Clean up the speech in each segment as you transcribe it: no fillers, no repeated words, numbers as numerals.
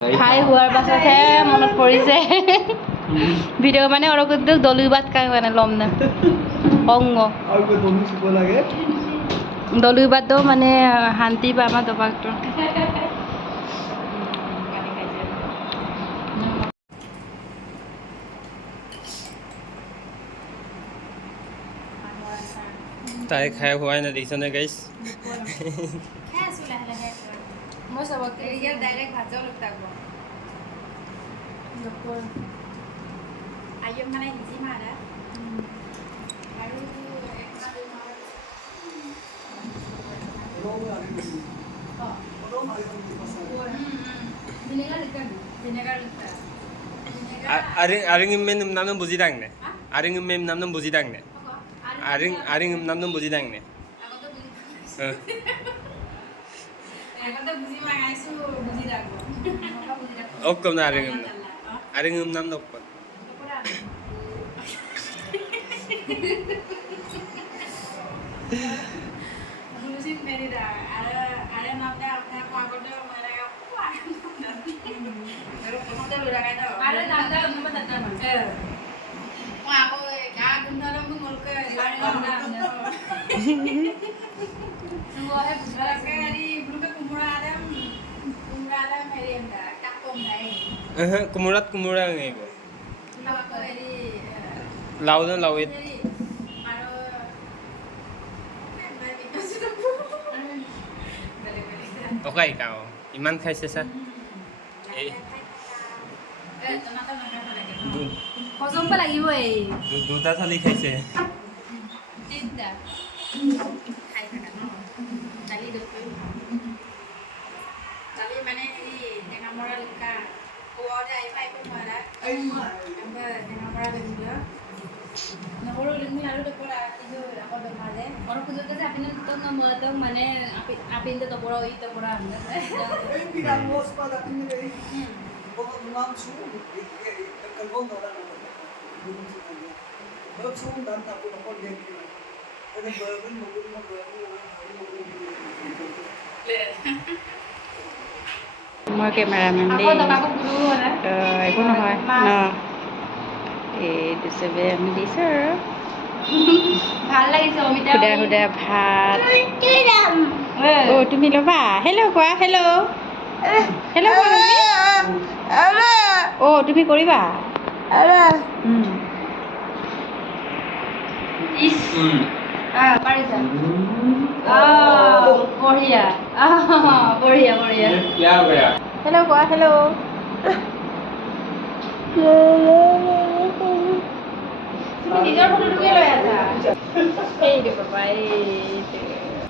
খাই হোৱাৰ পাছতহে মনত পৰিছে ভিডিঅ' মানে অৰকুটোক দলুই ভাত খাই মানে ল'ম না অংগ দলুই ভাতও মানে শান্তি পায় আমাৰ দবাকটো তাই খাই হোৱাই নাই দেখিছনে গাইছ মই চবকে ইয়াৰ ডাইৰেক্ট ভাজাও লোক থাকব ayam mana hiji mana baru Aring mem namnam buji dang ne aring mem namnam buji dang ne aring namnam buji dang ne aku tuh buzi mangai su buzi dago okkom na aring nam okkom buzi meri da ada namanya apa aku tuh mereka wah baru kita udah kayak tuh ada namanya nama tanda wah aku gak guna nama mulke semua kayak di belum kumura ada meri anda kapom dai kumura ngai go aku ini lau na lawit okay kao iman khaise sa হজম পা লাগিব এই দুটা থালি খাইছে তিনটা খাই থাকা ন দালি দালি মানে এই টেঙা মৰা লিকা কোৱাতে আহি পাই কোমাৰা আমৰা টেঙা মৰা লাগিব নহৰু লিমি আৰু টপৰা ইজো আকৌ দমাৰে orang kudu kasi apin itu nomor itu mana apin itu toporo itu toporo anda Bilang bos pada ini dari pokok langsung kalau nggak ada langsung dan tak pun apa dia ada berben মই cameraman দেই একো নহয় ন এইটো চবে আমি দিছোঁ আৰু ভাল লাগিছে অমিতা সুদা সুদা ভাত অ' তুমি ল'বা হেল্ল' কোৱা হেল্ল' হেল্ল' কোৱা তুমি অ' তুমি কৰিবা পাৰিছা বঢ়িয়া বঢ়িয়া বঢ়িয়া হেল্ল' কোৱা হেল্ল'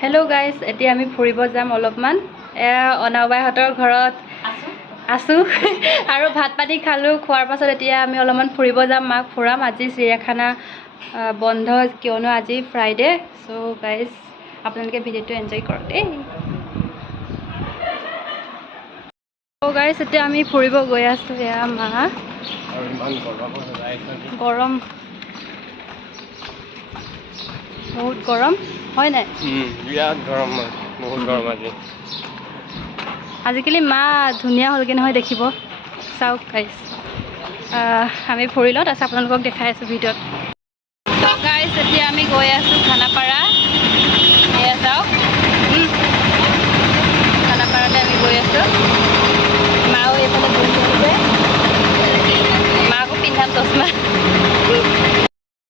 হেল্ল' গাইজ এতিয়া আমি ফুৰিব যাম অলপমান অনাবাইহঁতৰ ঘৰত আছোঁ আৰু ভাত পানী খালোঁ খোৱাৰ পাছত এতিয়া আমি অলপমান ফুৰিব যাম মাক ফুৰাম আজি চিৰিয়াখানা বন্ধ কিয়নো আজি ফ্ৰাইডে চ' গাইজ আপোনালোকে ভিডিঅ'টো এনজয় কৰক দেই চ' গাইজ এতিয়া আমি ফুৰিব গৈ আছোঁ এয়া মা গৰম বহুত গৰম হয় নাই বিৰাট গৰম বহুত গৰম আজি আজিকালি মা ধুনীয়া হ'লগৈ নহয় দেখিব চাওক গাইজ আমি ফুৰি লওঁ তাৰপিছত আপোনালোকক দেখাই আছোঁ ভিডিঅ'ত গাইজ এতিয়া আমি গৈ আছোঁ খানাপাৰা এয়া চাওক খানাপাৰালৈ আমি গৈ আছোঁ মাও এইফালে বহি থাকিছে মাকো পিন্ধাম চশমা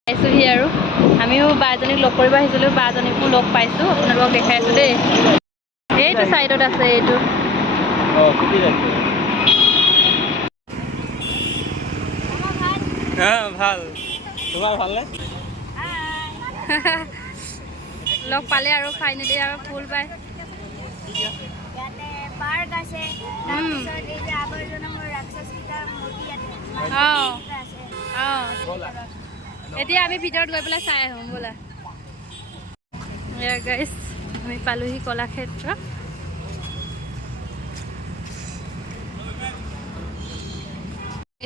পাইছোঁহি আৰু আমিও বা এজনীক লগ কৰিব আহিছিলোঁ বা এজনীকো লগ পাইছোঁ আপোনালোকক দেখাই আছোঁ দেই এইটো চাইডত আছে এইটো ভাল তোমাৰ ভালনে লগ পালে আৰু ফাইনেলি আৰু ফুল পায় পাৰ্ক আছে তাৰপিছত এই যে আৱৰ্জনা মোৰ ৰাক্ষসকেইটা মূৰ্তি আছে অঁ এতিয়া আমি ভিতৰত গৈ পেলাই চাই আহোঁ ব'লা এয়া গাইজ আমি পালোহি কলাক্ষেত্ৰ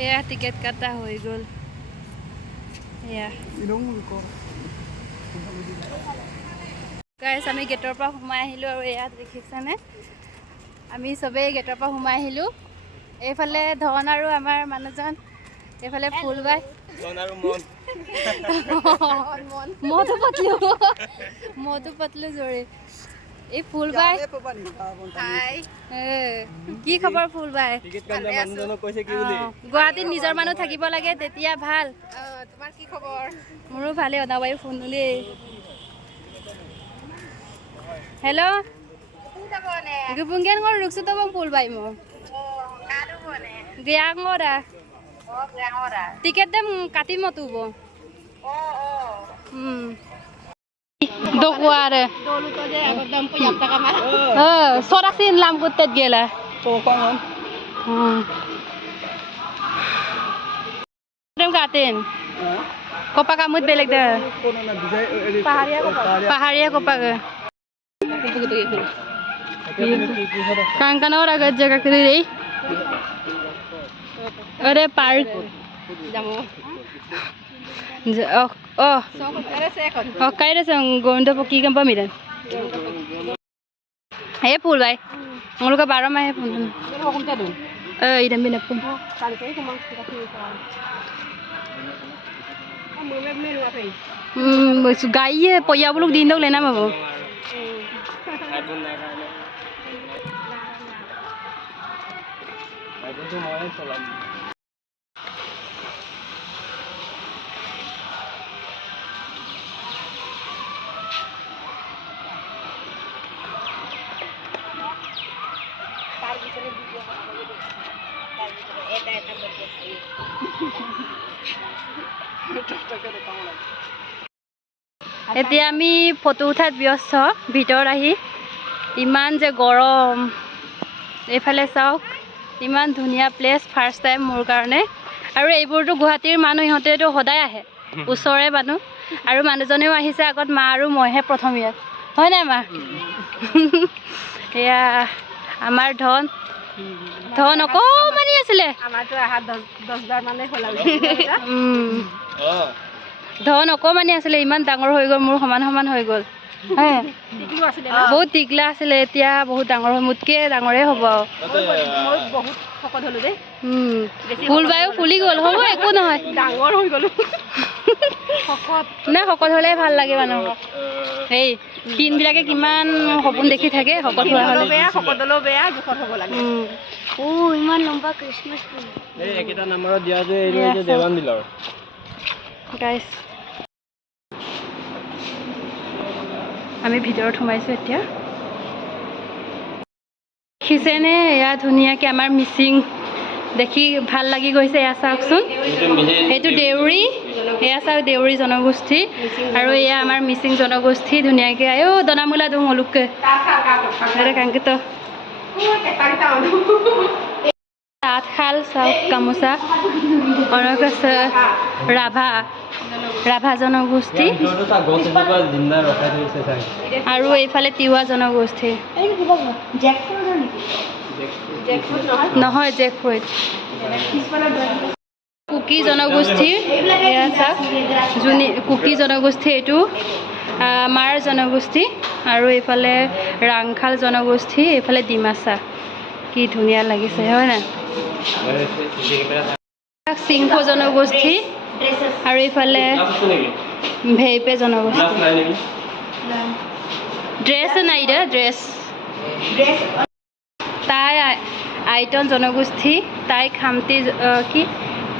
এয়া টিকেট কাটা হৈ গ'ল এয়া গাইজ আমি গেটৰ পৰা সোমাই আহিলোঁ আৰু এয়া দেখিছানে আমি চবেই গেটৰ পৰা সোমাই আহিলোঁ এইফালে ধন আৰু আমাৰ মানুহজন এইফালে ফুল বাই ধন আৰু মন মধু পাতলু জোৰে এই ফুল বাই কি খবৰ ফুল বাই টিকেট কাটা মানুহজনক কৈছে কি বুলি গুৱাহাটীত নিজৰ মানুহ থাকিব লাগে তেতিয়া ভাল তোমাৰ কি খবৰ মোৰো ভালে অনাবায়ু ফোন দেই hello' গুপুংগেন ngor ruksu to bang pul bai mo কাটো বনে dia ngora গ্ৰাঙৰা tiket dem kati mo tubo dokware দৌলো তো যে আগত দাম 50 টাকা মার sorasin lam gutet gela Topang dem katen kopa kamut beleg da paharia kopa ge কাংকানৰ আগত জেগা কৰি দেই अरे पार्क যামো কাই ৰেছে গোবিন্দ পকি কাম পা মিৰান হে ফুল ভাই মোলোকে 12 মাহে ফোন কোনটা দু ইদাম বিনা ফোন কালকে তোমাক কাটি মই মেনু আছে বসু গাইয়ে পয়া বুলুক দিন দক লেনা মাবো আইফোন নাই কাৰণে আইফোনটো মই চলাম তাৰ ভিতৰে ভিডিও বানাবো তাৰ ভিতৰে এটা কৰতে এতিয়া আমি ফটো উঠাত ব্যস্ত ভিতৰত আহি ইমান যে গৰম এইফালে চাওক ইমান ধুনীয়া প্লেচ ফাৰ্ষ্ট টাইম মোৰ কাৰণে আৰু এইবোৰতো গুৱাহাটীৰ মানুহ ইহঁতেতো সদায় আহে ওচৰৰে মানুহ আৰু মানুহজনেও আহিছে আগত মা আৰু মইহে প্ৰথম ইয়াত হয় নাই মা এয়া আমাৰ ধন অকমানি আছিলে আমাৰতো আহা 10 বাৰ মানে হ'ল আৰু ধন অকমানি আছিলে ইমান ডাঙৰ হৈ গ'ল মোৰ সমান সমান হৈ গ'ল টিকলু আছিলে বহুত টিকলা আছিলে এতিয়া বহুত ডাঙৰ হৈ মোতকে ডাঙৰে হ'ব আৰু মই বহুত শকত হলো দেই ফুল বায়ু ফুলি গ'ল হ'ব একো নহয় ডাঙৰ হৈ গ'লো শকত নাই শকত হ'লে ভাল লাগে মানুহক সেই ক্ষীণবিলাকে কিমান সপোন দেখি থাকে শকত হোৱা হ'লে বেয়া শকতলৈও বেয়া জোখত হ'ব লাগে ইমান লম্বা ক্ৰিছমাছ ট্ৰি এই একেটা নম্বৰত দিয়া যে এইটো দেৱান দিলৰ গাইছ আমি ভিতৰত সোমাইছোঁ এতিয়া দেখিছেনে এয়া ধুনীয়াকৈ আমাৰ মিচিং দেখি ভাল লাগি গৈছে এয়া চাওকচোন সেইটো দেউৰী এয়া চাওক দেউৰী জনগোষ্ঠী আৰু এয়া আমাৰ মিচিং জনগোষ্ঠী ধুনীয়াকৈ দনামূলা দিওঁ অলুককৈ কাংকিত তাঁতশাল চাওক গামোচা অনেক আছে ৰাভা জনগোষ্ঠী আৰু এইফালে তিৱা জনগোষ্ঠী নহয় জেকফ্ৰুইট কুকি জনগোষ্ঠীৰ এয়া চাওক কুকি জনগোষ্ঠী এইটো মাৰ জনগোষ্ঠী আৰু এইফালে ৰাংখাল জনগোষ্ঠী এইফালে ডিমাচা কি ধুনীয়া লাগিছে হয় নাই সিংহ জনগোষ্ঠী আৰু এইফালে ভেইপে জনগোষ্ঠী ড্ৰেছ নাই দে ড্ৰেছ তাই আইটন জনগোষ্ঠী তাই খামতি কি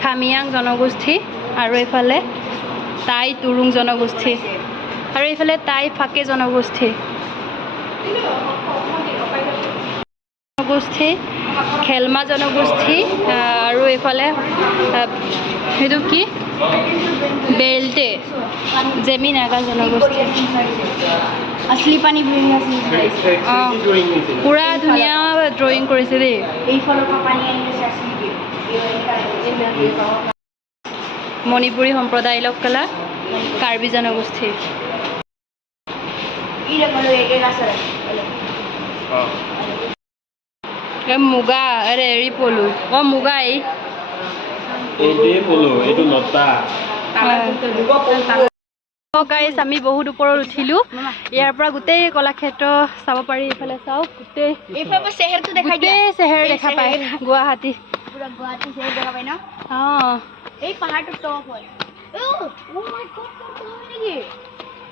খামিয়াং জনগোষ্ঠী আৰু এইফালে তাই তুৰুং জনগোষ্ঠী আৰু এইফালে তাই ফাকে জনগোষ্ঠী খেলমা জনগোষ্ঠী আৰু এইফালে সেইটো কি বেল্টে জেমি নাগা জনগোষ্ঠী আছলি পানী বহি আছে পুৰা ধুনীয়া ড্ৰয়িং কৰিছে দেই এইফালৰ পৰা পানী আহি আছে মণিপুৰী সম্প্ৰদায় লোক কলা কাৰ্বি জনগোষ্ঠী মুগা আৰে এৰি পলু মুগা এইটো লতা গাইছ আমি বহুত ওপৰত উঠিলোঁ ইয়াৰ পৰা গোটেই কলাক্ষেত্ৰ চাব পাৰি এইফালে চাওক গোটেই চেহেৰটো দেখাই দিয়া গোটেই চেহেৰ দেখা পায় গুৱাহাটী পুৰা গুৱাহাটী চেহেৰ দেখা পাই ন অঁ এই পাহাৰটো টপ হয় ও মাই গড নেকি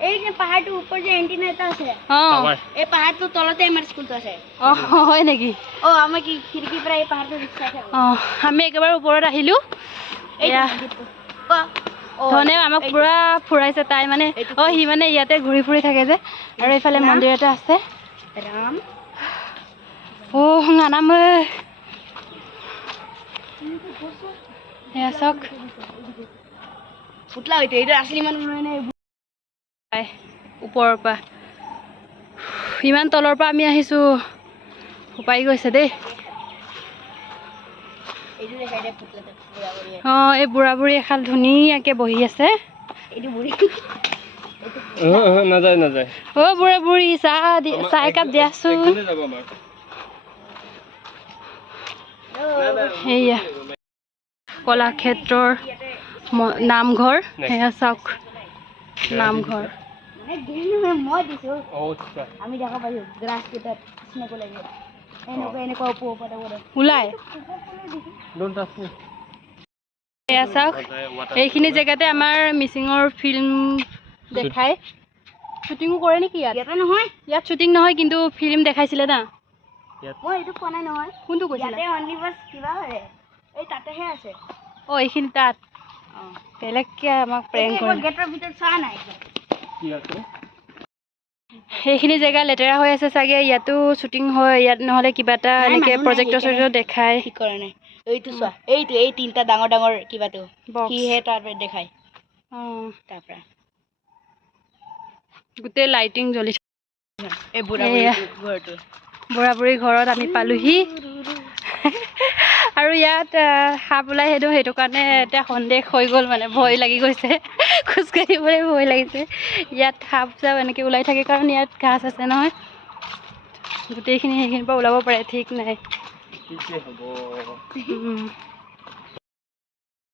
এই যে পাহাৰটোৰ ওপৰত যে এণ্টিনা এটা আছে অঁ এই পাহাৰটোৰ তলতে আমাৰ স্কুলটো আছে অঁ হয় নেকি অঁ আমাৰ কি খিৰিকীৰ পৰা এই পাহাৰটো চাই থাকোঁ অঁ আমি একেবাৰে ওপৰত আহিলোঁ এয়া ধনে আমাক পুৰা ফুৰাইছে তাই মানে অঁ সি মানে ইয়াতে ঘূৰি ফুৰি থাকে যে আৰু এইফালে মন্দিৰ এটা আছে ৰাম অঁ নানাম এয়া চাওক ফুটলা হৈছে এইটো আছলি মানুহ নহয় নে ওপৰৰ পৰা ইমান তলৰ পৰা আমি আহিছোঁ শুকাই গৈছে দেই এইটো দেখাই দে ফুটলাটো বুঢ়া বুঢ়ী অঁ এই বুঢ়া বুঢ়ী এখাল ধুনীয়াকৈ বহি আছে এইটো বুঢ়ী নাযায় নাযায় অ' বুঢ়া বুঢ়ী চাহ একাপ দিয়াচোন সেয়া কলাক্ষেত্ৰৰ নামঘৰ সেয়া চাওক নামঘৰ মই দিছোঁ আমি দেখা পাইছোঁ গ্ৰাছ কেইটাত স্নেক লাগে এনেকুৱা ওপৰত ওলাই এয়া চাওক এইখিনি জেগাতে আমাৰ মিচিঙৰ ফিল্ম দেখায় শ্বুটিঙো কৰে নেকি ইয়াতে নহয় ইয়াত শ্বুটিং নহয় কিন্তু ফিল্ম দেখাইছিলে না মই এইটো কোৱা নাই নহয় কোনটো কৈছিলে ইয়াতে অনলি বাছ কিবা হয় এই তাতেহে আছে অঁ এইখিনি তাত অঁ বেলেগকৈ আমাক প্ৰেংক কৰে গেটৰ ভিতৰত চোৱা নাই সেইখিনি জেগা লেতেৰা হৈ আছে চাগে ইয়াতো শ্বুটিং হয় ইয়াত নহ'লে কিবা এটা এনেকৈ প্ৰজেক্টৰ চজেক্টৰ দেখায় ঠিক কৰা নাই এইটো চোৱা এইটো এই তিনিটা ডাঙৰ ডাঙৰ কিবাটো বক্স সিহে তাৰ পৰা দেখায় অঁ তাৰ পৰা গোটেই লাইটিং জ্বলি এই বুঢ়া এয়া। ঘৰটো বুঢ়া বুঢ়ী ঘৰত আমি পালোহি আৰু ইয়াত সাপ ওলাই সেইটো কাৰণে এতিয়া সন্দেহ হৈ গ'ল মানে ভয় লাগি গৈছে খোজকাঢ়িবলৈ ভয় লাগিছে ইয়াত সাপ চাপ এনেকৈ ওলাই থাকে কাৰণ ইয়াত গাছ আছে নহয় গোটেইখিনি সেইখিনিৰ পৰা ওলাব পাৰে ঠিক নাই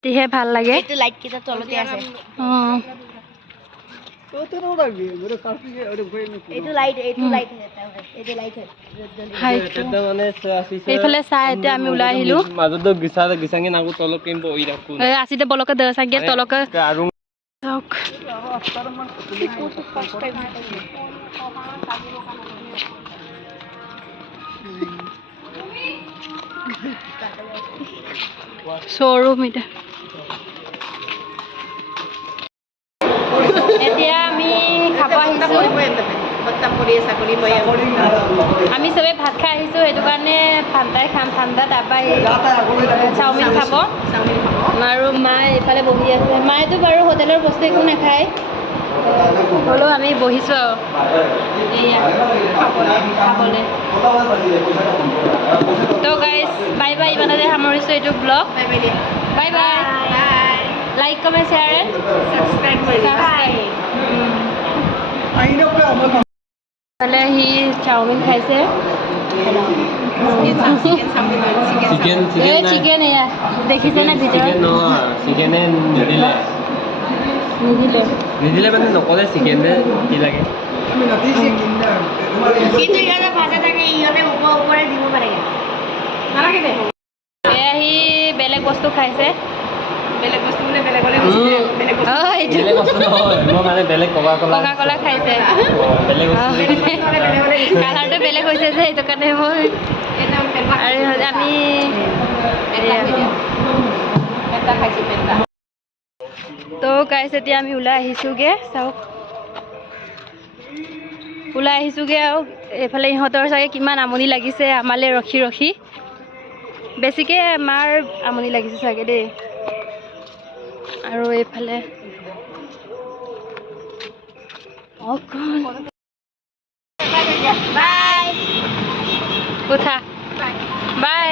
তেতিয়াহে ভাল লাগে এইটো লাইট কেইটা তলতে আছে অঁ এইটো লাইট এইটো লাইট এইটো লাইট এইফালে চাই এতিয়া আমি ওলাই আহিলোঁ মাজতো গিচাঙি নাগো তলত কেম বহি থাকো আছিলে বলকে দে চাগে তলকে আৰু চাওক শ্ব'ৰুম এতিয়া আমি খাব আহিছোঁ আমি চবেই ভাত খাই আহিছোঁ সেইটো কাৰণে ঠাণ্ডাই খাম ঠাণ্ডা তাৰপৰা চাওমিন খাব আৰু মায়ে এইফালে বহি আছে মায়েতো বাৰু হোটেলৰ বস্তু একো নাখায় হ'লেও আমি বহিছোঁ আৰু এয়া খাবলৈ তো গাইজ বাই বাই ইমানতে সামৰিছোঁ এইটো vlog bye bye like comment share and subscribe সি চাওমিন খাইছে চিকেন এয়া দেখিছে নে ভিতৰত নিদিলে মানে নকলে চিকেন কি লাগে কিন্তু ইহঁতে ভাজা থাকে ইহঁতে ওপৰে দিব পাৰে এয়া সি বেলেগ বস্তু খাইছে বেলেগ বস্তু বোলে বেলেগলৈ বেলেগ অঁ এইটো বেলেগ বস্তু নহয় মই মানে বেলেগ ককা কলা খাইছে বেলেগ বস্তু কালাৰটো বেলেগ হৈছে যে সেইটো কাৰণে মই আৰু আমি তো গাইছ এতিয়া আমি ওলাই আহিছোঁগৈ চাওক ওলাই আহিছোঁগৈ আৰু এইফালে ইহঁতৰ চাগে কিমান আমনি লাগিছে আমালৈ ৰখি ৰখি বেছিকৈ মাৰ আমনি লাগিছে চাগে দেই আৰু এইফালে বাই উঠা বাই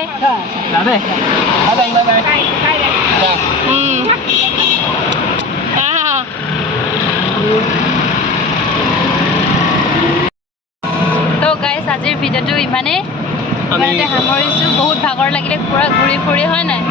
তো গাইছ আজিৰ ভিডিঅ'টো ইমানেই সামৰিছোঁ বহুত ভাগৰ লাগিলে পুৰা ঘূৰি ফুৰি হয় নাই